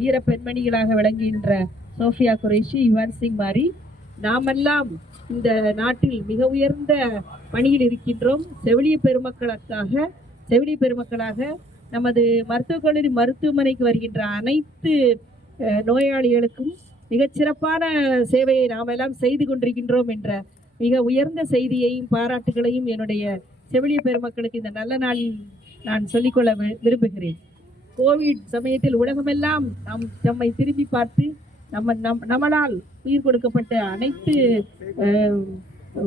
வீர பெண்மணிகளாக விளங்குகின்ற சோஃபியா குரேஷி, யுவன் சிங் மாரி நாமெல்லாம் இந்த நாட்டில் மிக உயர்ந்த பணியில் இருக்கின்றோம். செவிலிய பெருமக்களாக நமது மருத்துவக் கல்லூரி மருத்துவமனைக்கு வருகின்ற அனைத்து நோயாளிகளுக்கும் மிகச்சிறப்பான சேவையை நாம் எல்லாம் செய்து கொண்டிருக்கின்றோம் என்ற மிக உயர்ந்த செய்தியையும் பாராட்டுகளையும் என்னுடைய செவிலிய பெருமக்களுக்கு இந்த நல்ல நாளில் நான் சொல்லிக்கொள்ள விரும்புகிறேன். கோவிட் சமயத்தில் உலகமெல்லாம் நம்மை திரும்பி பார்த்து நம்மளால் உயிர் கொடுக்கப்பட்ட அனைத்து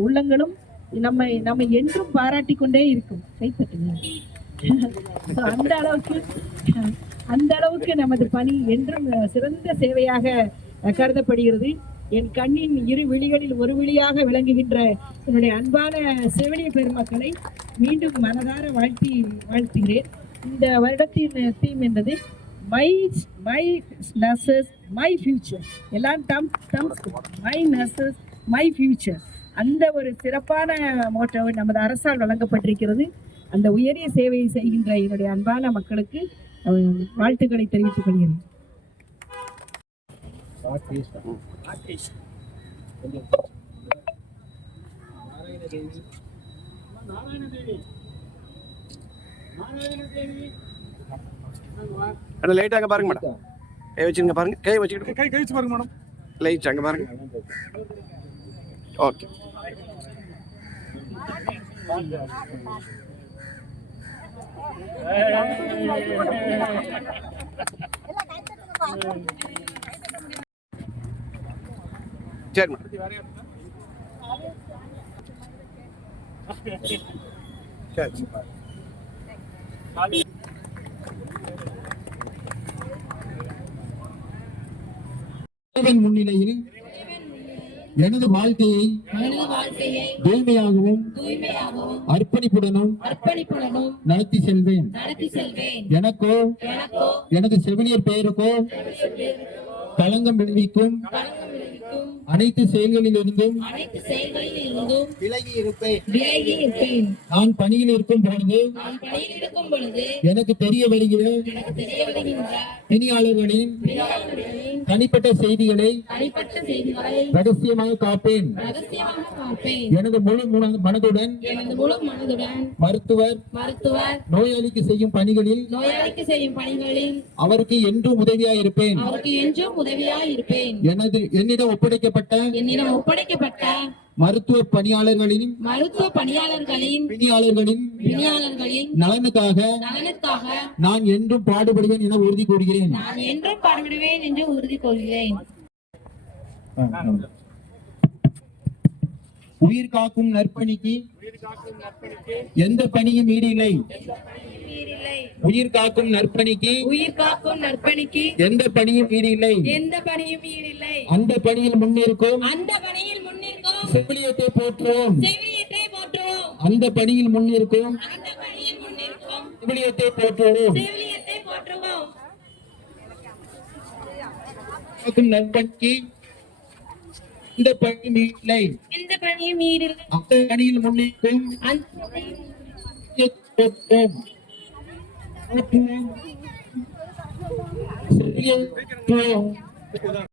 உள்ளங்களும் நம்மை என்றும் பாராட்டி கொண்டே இருக்கும். அந்த அளவுக்கு நமது பணி என்றும் சிறந்த சேவையாக கருதப்படுகிறது. என் கண்ணின் இரு விழிகளில் ஒரு விழியாக விளங்குகின்ற என்னுடைய அன்பான செவிலிய பெருமக்களை மீண்டும் மனதார வாழ்த்துகிறேன். இந்த வருடத்தின் தீம் என்பது மை நர்சஸ் மை ஃபியூச்சர். எல்லாம் மை நர்சஸ் மை ஃபியூச்சர். அந்த ஒரு சிறப்பான மோட்டோ நமது அரசால் வழங்கப்பட்டிருக்கிறது. அந்த உயரிய சேவையை செய்கின்ற என்னுடைய அன்பான மக்களுக்கு வாழ்த்துக்களை தெரிவித்துக் கொள்கிறேன். லைட் அங்க பாருங்க மேடம், கை வச்சுங்க பாருங்க, கை வச்சுக்கிட்டு கை வச்சு பாருங்க மேடம், லைட் அங்க பாருங்க. ஓகே, சரி மேடம், முன்னிலையில் எனது வாழ்க்கையை தூய்மையாகவும் அர்ப்பணிப்புடனும் நடத்தி செல்வேன். எனக்கோ எனது செவிலியர் பெயருக்கோ களங்கம் விளைவிக்கும் அனைத்து செயல்களிலிருந்தும் விலகி இருப்பேன். நான் பணியில் இருக்கும் பொழுது எனக்கு தெரிய வருகிற பணியாளர்களின் தனிப்பட்ட செய்திகளை ரகசியமாக காப்பேன். எனது முழு மனதுடன் மருத்துவர் நோயாளிக்கு செய்யும் பணிகளில் அவருக்கு என்றும் உதவியாய் இருப்பேன். என்னிடம் ஒப்படைக்கப்பட்ட மருத்துவ பணியாளர்களின் நலனுக்காக நான் என்றும் பாடுபடுவேன் என உறுதி கூறுகிறேன். உயிர் காக்கும் நற்பணிக்கு எந்த பணியும் ஈடில்லை. உயிர் காக்கும் நற்பணிக்கு எந்த பணியும் ஈடில்லை. அந்த பணியில் முன்னிற்கும் செவிலியத்தை போற்றுவோம். அந்த பணியில் முன்னிற்கும் செவிலியத்தை போற்றுவோம். நற்பணிக்கு இந்த பணியும் ஈடில்லை. அந்த பணியில் முன்னிற்கும் போற்றுவோம்.